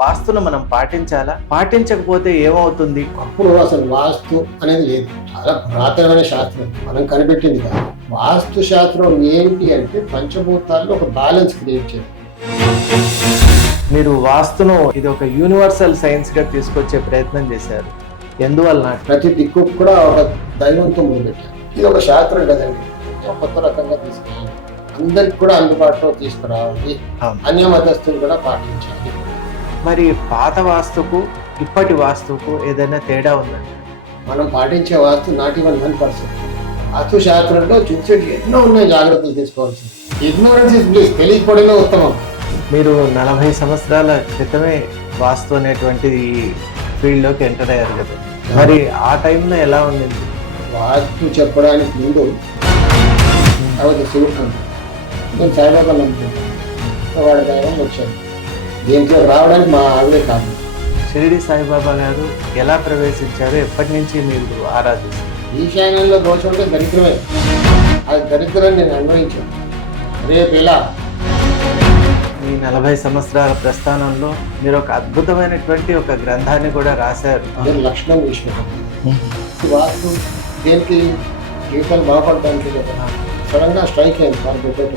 వాస్తును మనం పాటించాలా? పాటించకపోతే ఏమవుతుంది? అప్పుడు అసలు వాస్తు అనేది లేదు. చాలా పురాతనమైన శాస్త్రం, మనం కనిపెట్టింది కాదు. వాస్తు శాస్త్రం ఏంటి అంటే పంచభూతాల్లో ఒక బ్యాలెన్స్ క్రియేట్ చేయడం. మీరు వాస్తును ఇది ఒక యూనివర్సల్ సైన్స్ గా తీసుకొచ్చే ప్రయత్నం చేశారు. ఎందువల్ల? ప్రతి దిక్కు కూడా ఒక దైవంతో మొదలుపెట్టారు. ఇది ఒక శాస్త్రం కదండి, కొత్త రకంగా తీసుకెళ్ళాలి, అందరికి కూడా అందుబాటులో తీసుకురావాలి, అన్య మతస్థులు కూడా పాటించాలి. మరి పాత వాస్తుకు ఇప్పటి వాస్తుకు ఏదైనా తేడా ఉందండి? మనం పాటించే వాస్తు 91%. వాస్తు శాస్త్రంలో చూసేటి ఎన్నో ఉన్నాయి, జాగ్రత్తలు తీసుకోవాల్సింది. ఇగ్నోరెన్స్ ఇస్ బ్లిస్, తెలియకపోవడమే ఉత్తమం. మీరు 40 సంవత్సరాల క్రితమే వాస్తు అనేటువంటి ఫీల్డ్లోకి ఎంటర్ అయ్యారు కదా, మరి ఆ టైంలో ఎలా ఉండింది? వాస్తు చెప్పడానికి ముందు అవతల శివుడు, నేను సాయిబాబా నమ్ముతున్నాను, వాడి దైవం వచ్చాను. దీంట్లో రావడానికి మా ఆవిడే కాదు. షిరిడి సాయిబాబా గారు ఎలా ప్రవేశించారు? ఎప్పటి నుంచి మీరు ఆరాధిస్తారు? ఈశాన్యంలో దోషం ఉంటే దరిద్రమే. అది దరిద్రాన్ని నేను అన్వయించాను. రేపు ఎలా ఈ 40 సంవత్సరాల ప్రస్థానంలో మీరు ఒక అద్భుతమైనటువంటి ఒక గ్రంథాన్ని కూడా రాశారు. నేను లక్ష్మణ్ విష్ణు. వాస్తు దేనికి జీవితాలు బాగుపడడానికి కదా, సడన్గా స్ట్రైక్ అయింది కార్పొరేట్.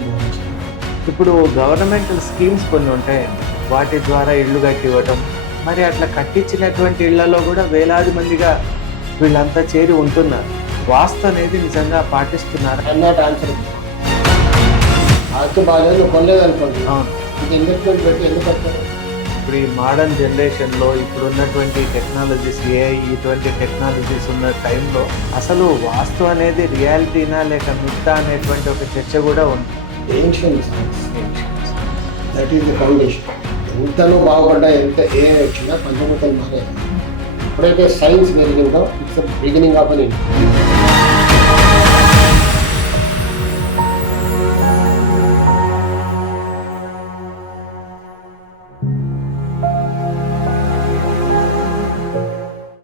ఇప్పుడు గవర్నమెంటల్ స్కీమ్స్ కొన్ని ఉంటాయండి, వాటి ద్వారా ఇళ్ళు కట్టివ్వటం, మరి అట్లా కట్టించినటువంటి ఇళ్లలో కూడా వేలాది మందిగా వీళ్ళంతా చేరి ఉంటున్నారు. వాస్తు అనేది నిజంగా పాటిస్తున్నారు? అన్నట్టు ఆన్సర్. వాస్తు బాగాలేదు, కొనలేదు అనుకోండి, ఇది ఇన్వెస్ట్మెంట్ పెట్టి ఎందుకు కట్టారు? ఇప్పుడు ఈ మోడర్న్ జనరేషన్లో ఇప్పుడు ఉన్నటువంటి టెక్నాలజీస్, ఏఐ ఇటువంటి టెక్నాలజీస్ ఉన్న టైంలో అసలు వాస్తు అనేది రియాలిటీనా లేక మిథ్యా అనేటువంటి ఒక చర్చ కూడా ఉంది. Ancient science, that is the foundation. ఎంతనో బాగుపడ్డా, ఎంత ఏ వచ్చినా పంచభూతాలు మారే. ఎప్పుడైతే సైన్స్ పెరిగిందో it's the beginning of an India.